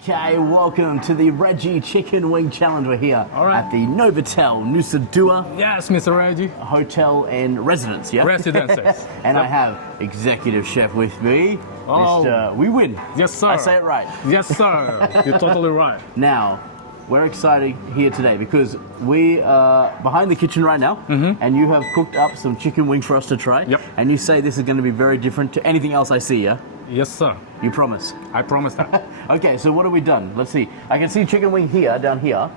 Okay, welcome to the Redgie Chicken Wing Challenge. We're here at the Novotel Nusa Dua. Yes, Mr. Redgie. Hotel and residence, yeah? Residences. And I have executive chef with me, Oh. Mr. Wiwin. Yes, sir. I say it right. Yes, sir. You're totally right. Now, we're excited here today because we are behind the kitchen right now, and you have cooked up some chicken wing for us to try. Yep. And you say this is going to be very different to anything else I see, yeah? Yes, sir. You promise? I promise that. Okay, so what have we done? Let's see. I can see chicken wing here, down here.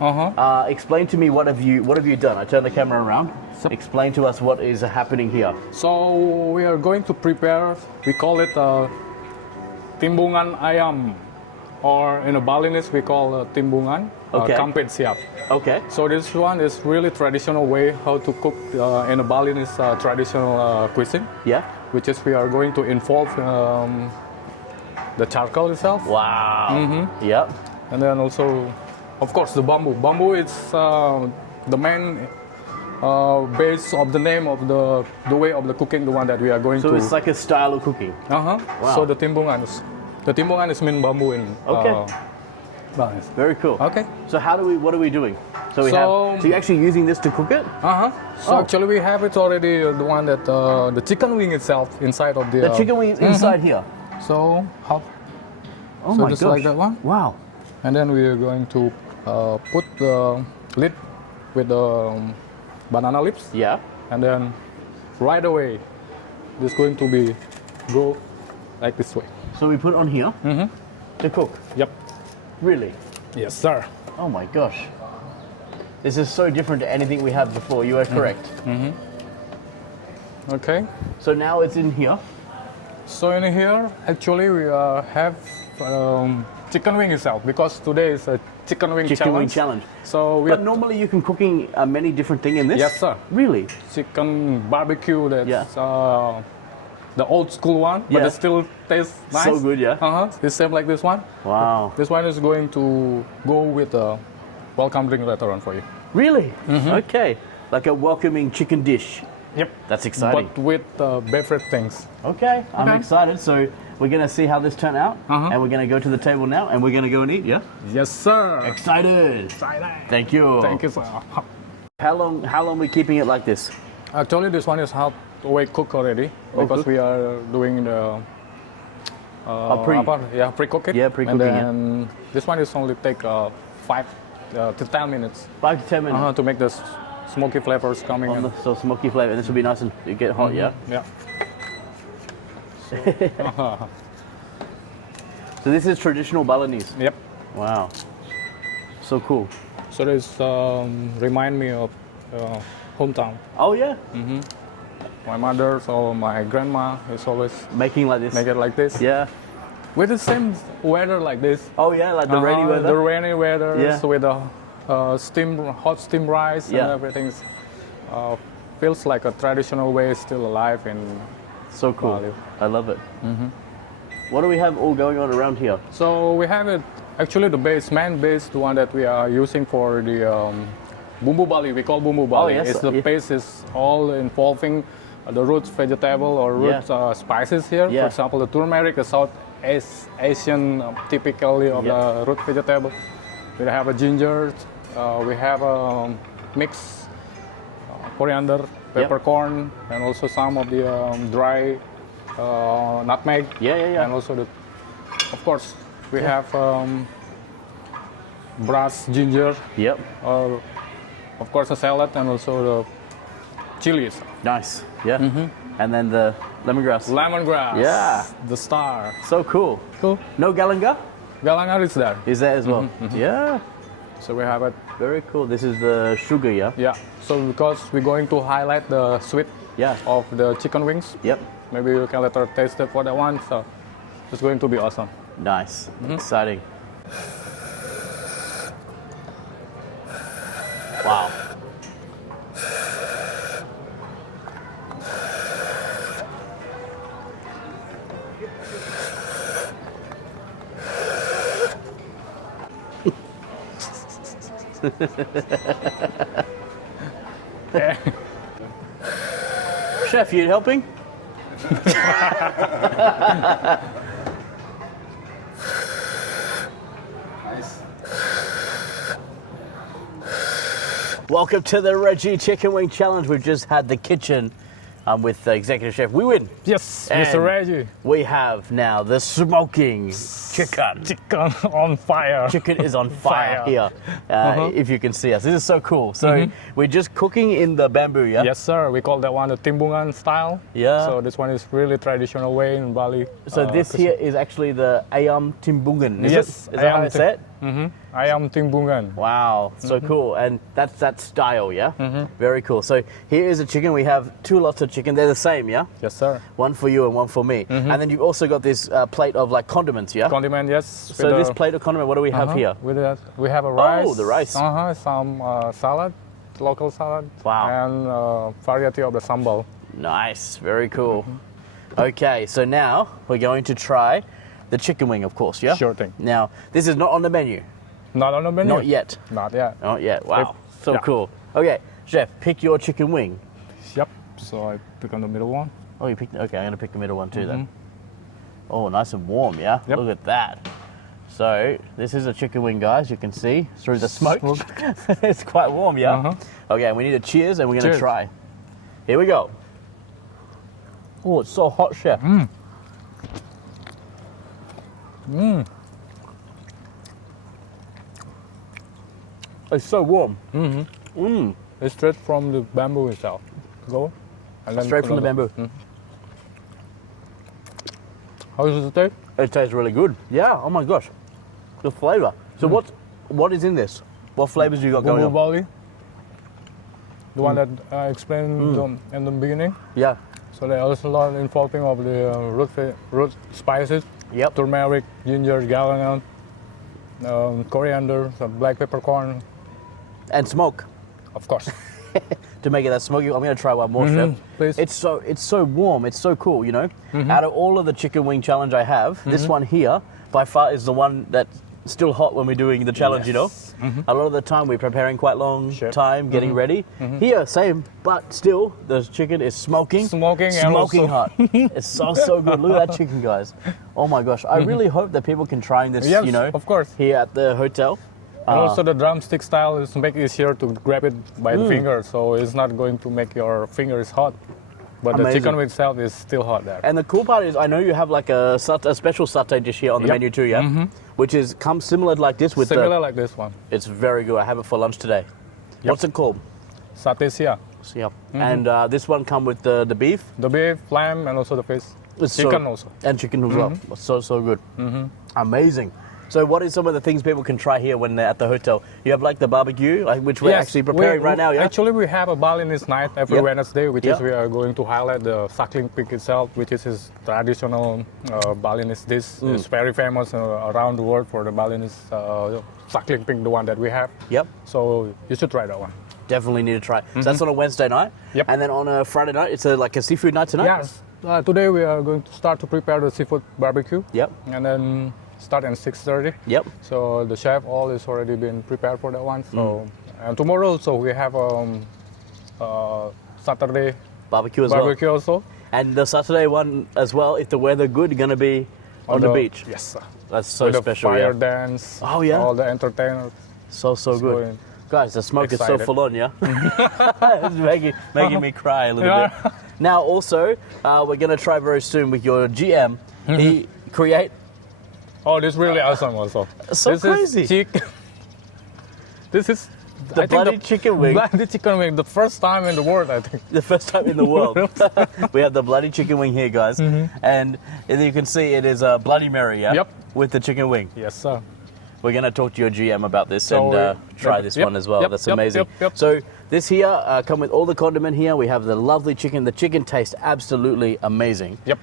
Explain to me what have you done? I turn the camera around. Explain to us what is happening here. So we are going to prepare. We call it timbungan ayam, or in a Balinese we call timbungan. Okay. Kampet siap. Okay. So this one is really traditional way how to cook in a Balinese traditional cuisine. Yeah. Which is we are going to involve the charcoal itself. Wow. Yep. And then also, of course, the bamboo. Bamboo is the main base of the name of the way of the cooking, the one that we are going to. So it's like a style of cooking. Wow. So the timbungan is mean bamboo in. Balinese. Very cool. Okay. So what are we doing? So you're actually using this to cook it? So actually we have it already, the one that the chicken wing itself inside of the. The chicken wing is inside here. So how? Oh so my just gosh. like that one. Wow. And then we are going to put the lid with the banana leaves. Yeah. And then right away, it's going to go like this way. So we put it on here to cook. Yep. Really? Yes, sir. Oh my gosh. This is so different to anything we had before. You are correct. Okay. So now it's in here. So in here, actually, we have chicken wing itself, because today is a chicken wing challenge. So but normally you can cooking many different things in this? Yes, sir. Really? Chicken barbecue, that's the old school one, but it still tastes nice. So good, yeah? It's same like this one. Wow. This one is going to go with a welcome drink later on for you. Really? Okay. Like a welcoming chicken dish. Yep. That's exciting. But with beverage things. Okay, I'm excited. So we're going to see how this turned out, and we're going to go to the table now, and we're going to go and eat, yeah? Yes, sir. Excited. Thank you. Thank you, sir. How long are we keeping it like this? Actually, this one is halfway cooked already, because we are doing the pre-cooking. Yeah, pre-cooking. And then this one is only take 5 to 10 minutes. 5 to 10 minutes. To make the smoky flavors coming in. So smoky flavor, and this will be nice and get hot, yeah? Yeah. So this is traditional Balinese? Yep. Wow. So cool. So this remind me of hometown. Oh yeah? My mother, so my grandma is always Making like this? make it like this. Yeah. With the same weather like this. Oh yeah, like the rainy weather? The rainy weather, Yeah. with the hot steam rice and everything. Feels like a traditional way, still alive in So cool. Bali. I love it. What do we have all going on around here? So we have it, actually the main base, the one that we are using for the bumbu Bali, we call bumbu Bali. yes, The base is all involving the root vegetable or root spices here. For example, the turmeric, the South Asian typically of the root vegetable. We have a ginger, we have a mixed coriander, peppercorn, and also some of the dry nutmeg. And also of course, we have brass ginger. Yep. Of course, a salad, and also the chilies. Nice. Yeah. And then the lemongrass. Lemongrass. Yeah. The star. So cool. Cool. No galangal? Galangal is there. Is there as well? Yeah. So we have it. Very cool. This is the sugar, yeah? Yeah. So because we're going to highlight the sweet of the chicken wings. Yep. Maybe you can later taste it for that one. So it's going to be awesome. Nice. Exciting. Wow. Chef, you helping? Welcome to the Redgie Chicken Wing Challenge. We've just had the kitchen with Executive Chef Wiwin. Yes, And Mr. Redgie. We have now the smoking chicken. Chicken on fire. Chicken is on fire here, if you can see us. This is so cool. So we're just cooking in the bamboo, yeah? Yes, sir. We call that one the timbungan style. Yeah. So this one is really traditional way in Bali. So this here is actually the ayam timbungan, is yes, it? Is that how it's said? Ayam timbungan. Wow, so cool. And that's that style, yeah? Very cool. So here is a chicken. We have two lots of chicken. They're the same, yeah? Yes, sir. One for you and one for me. And then you've also got this plate of like condiments, yeah? Condiment, yes. So this plate of condiment, what do we have here? With that, we have a rice. Oh, the rice. Some salad, local salad. Wow. And variety of the sambal. Nice, very cool. Okay, so now we're going to try the chicken wing, of course, yeah? Sure thing. Now, this is not on the menu. Not on the menu? Not yet. Not yet. Not yet. Wow, so Yeah. cool. Okay, Chef, pick your chicken wing. Yep. So I pick on the middle one. Oh, you picked. Okay, I'm gonna pick the middle one too then. Oh, nice and warm, yeah. Yep. Look at that. So this is a chicken wing, guys. You can see through the smoke. It's quite warm, yeah. Okay, we need a cheers, and we're gonna Cheers. try. Here we go. Oh, it's so hot, Chef. It's so warm. It's straight from the bamboo itself. Go. And then Straight put from the on bamboo. How does it taste? It tastes really good. Yeah. Oh my gosh, the flavor. So what is in this? What flavors you got going Bumbu on? Bali. The one that I explained in the beginning. Yeah. So there's a lot involving of the root spices. Yep. Turmeric, ginger, galangal, coriander, some black peppercorn, And smoke. of course. To make it that smoky, I'm gonna try one more, Chef. Please. It's so warm. It's so cool. You know, out of all of the chicken wing challenge I have, this one here by far is the one that's still hot when we're doing the challenge. You know, a lot of the time we're preparing quite long Sure. time getting ready. Here, same, but still the chicken is smoking, Smoking and smoking also- hot. It's so good. Look at that chicken, guys. Oh my gosh, I really hope that people can try this. Yes, you know, of course. here at the hotel. And also the drumstick style is make it easier to grab it by the finger, so it's not going to make your fingers hot. But the Amazing. chicken itself is still hot there. And the cool part is, I know you have like a special satay dish here on the Yep. menu too, yeah? Which is comes similar like this with Similar like this one. It's very good. I have it for lunch today. What's it called? Satay sia. So, yeah. And this one come with the beef. The beef, lamb, and also the fish. It's Chicken also. And chicken as well. So good. Amazing. So what is some of the things people can try here when they're at the hotel? You have like the barbecue, which we're actually preparing right now, yeah? Actually, we have a Balinese night every Yep. Wednesday, which Yep. is we are going to highlight the suckling pig itself, which is his traditional Balinese dish. It's very famous around the world for the Balinese suckling pig, the one that we have. Yep. So you should try that one. Definitely need to try. So that's on a Wednesday night. Yep. And then on a Friday night, it's like a seafood night tonight? Yes. Today we are going to start to prepare the seafood barbecue. Yep. And then start at 6:30. Yep. So the chef all is already been prepared for that one. So and tomorrow also we have Saturday Barbecue as barbecue well. also. And the Saturday one as well, if the weather good, gonna be on the beach. Yes, sir. That's so With special, the fire yeah. dance. Oh, yeah? All the entertainers. So good. going. Guys, the smoke is so Excited. full on, yeah? It's making me cry a little Yeah. bit. Now, also, we're going to try very soon with your GM. He create... Oh, this is really awesome also. So this crazy. Is this is The bloody chicken wing. Bloody chicken wing, the first time in the world, I think. The first time in the world. We have the bloody chicken wing here, guys. And as you can see, it is a Bloody Mary, yeah? Yep. With the chicken wing. Yes, sir. We're going to talk to your GM about this So, and try this yep, one as well. yep, That's yep, amazing. yep. So this here come with all the condiment here. We have the lovely chicken. The chicken tastes absolutely amazing. Yep.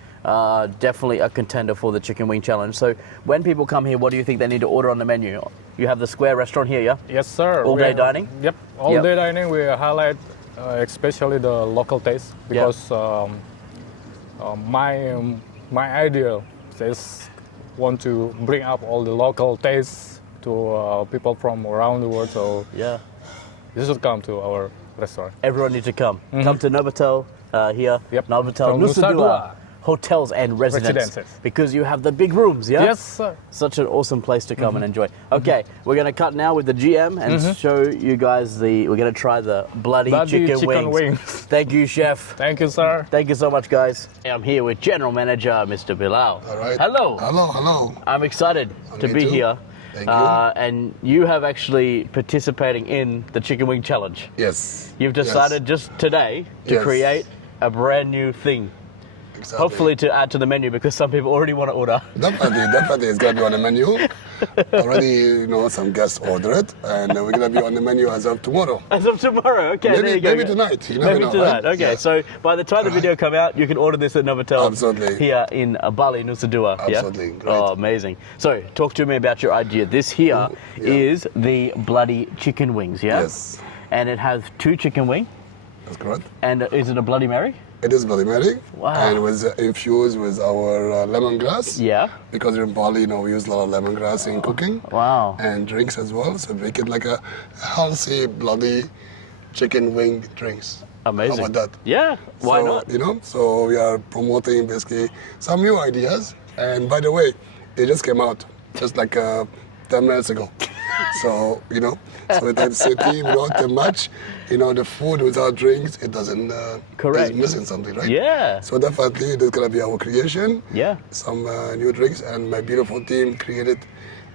Definitely a contender for the chicken wing challenge. So when people come here, what do you think they need to order on the menu? You have the square restaurant here, yeah? Yes, sir. All We day have- dining? Yep. All Yep. day dining. We highlight especially the local taste because my idea is want to bring up all the local tastes to people from around the world. So Yeah. you should come to our restaurant. Everyone needs to come. Come to Novotel here. Yep. Novotel From Nusa Nusa Dua. Dua. hotels and residences. Because you have the big rooms, yeah? Yes, sir. Such an awesome place to come and enjoy. Okay, we're going to cut now with the GM and show you guys we're going to try the bloody chicken wings. Thank you, Chef. Thank you, sir. Thank you so much, guys. I'm here with General Manager, Mr. Bilal. All right. Hello. Hello. I'm excited to be here. Thank you. And you have actually participating in the Chicken Wing Challenge. Yes. You've decided just today to create a brand new thing. Exactly. Hopefully to add to the menu because some people already want to order. Definitely, it's gonna be on the menu. Already, some guests order it, and we're gonna be on the menu as of tomorrow. As of tomorrow, okay. Maybe, there you go. maybe tonight. You never maybe know, tonight. right? Okay. Yeah. So by the time the video come out, you can order this at Novotel. Absolutely. Here in Bali Nusa Dua. Absolutely. Yeah? Great. Oh, amazing. So talk to me about your idea. This here is the bloody chicken wings. Yeah. Yes. And it has 2 chicken wing. That's correct. And is it a Bloody Mary? It is Bloody Mary. Wow. And it was infused with our lemongrass. Yeah. Because in Bali, we use a lot of lemongrass in cooking. Wow. And drinks as well. So make it like a healthy, bloody chicken wing drinks. Amazing. How about that? Yeah. Why not? So we are promoting basically some new ideas. And by the way, it just came out just like 10 minutes ago. So, so without city, without too much, the food without drinks, it doesn't, Correct. It's missing something, right? Yeah. So definitely, this is going to be our creation. Yeah. Some new drinks, and my beautiful team created,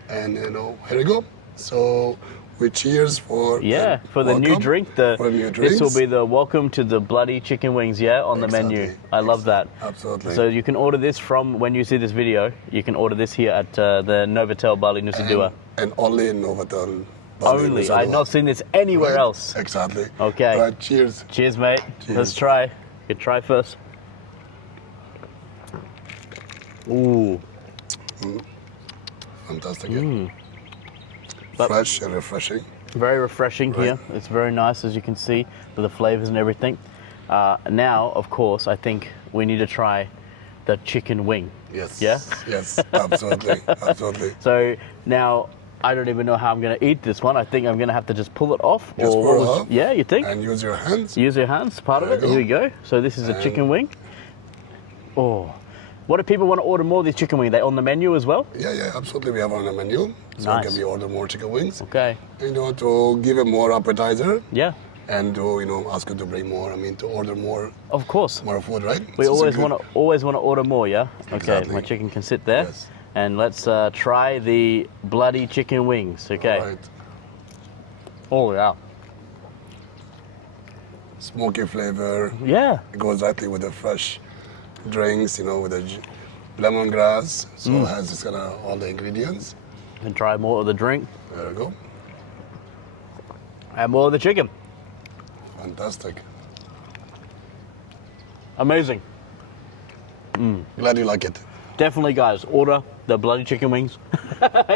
and, here we go. So we cheers for the new drink. For the new drinks. This will be the welcome to the bloody chicken wings, on the menu. I love that. Absolutely. So you can order this from when you see this video. You can order this here at the Novotel Bali Nusa Dua. And only in Novotel Bali Only. Nusa Dua. I've not seen this anywhere else. Exactly. Okay. Right, cheers. Cheers, mate. Cheers. Let's try. You try first. Ooh. Fantastic. But fresh and refreshing. very refreshing here. It's very nice, as you can see, with the flavors and everything. Now, of course, I think we need to try the chicken wing. Yes. Yeah? Yes, absolutely. Absolutely. So now I don't even know how I'm going to eat this one. I think I'm going to have to just pull it off. Just what pull it off. Yeah, you think? And use your hands. Use your hands, part of There it. you Here we go. So this is a chicken wing. Oh. What if people want to order more of these chicken wings? Are they on the menu as well? Yeah, absolutely. We have on the menu. So Nice. can we order more chicken wings? Okay. To give it more appetizer. Yeah. And to, ask you to bring more. To order more Of course. food, right? We So it's always want to order more, yeah? Okay, Exactly. my chicken can sit there. Yes. And let's try the bloody chicken wings, okay? Right. Oh, yeah. Smoky flavor. Yeah. It goes directly with the fresh drinks, with the lemongrass. So it has this kind of all the ingredients. And try more of the drink There we go. and more of the chicken. Fantastic. Amazing. Glad you like it. Definitely, guys, order the bloody chicken wings.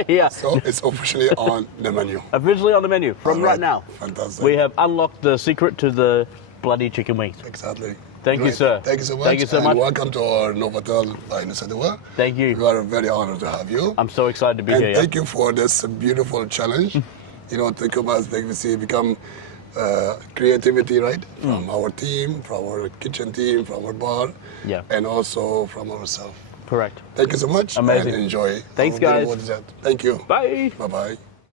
Yeah. So it's officially on the menu. Officially on the menu from All right now. Fantastic. We have unlocked the secret to the bloody chicken wings. Exactly. Thank you, Great. sir. Thank you so much. Thank you so and much. welcome to our Novotel Bali Nusa Dua. Thank you. We are very honored to have you. I'm so excited to be and here. Yeah? thank you for this beautiful challenge. Think about it, become creativity, right? From our team, from our kitchen team, from our bar, Yeah. and also from ourselves. Correct. Thank you so much. Amazing. And enjoy. Thanks, our guys. beautiful dessert. Thank you. Bye. Bye-bye.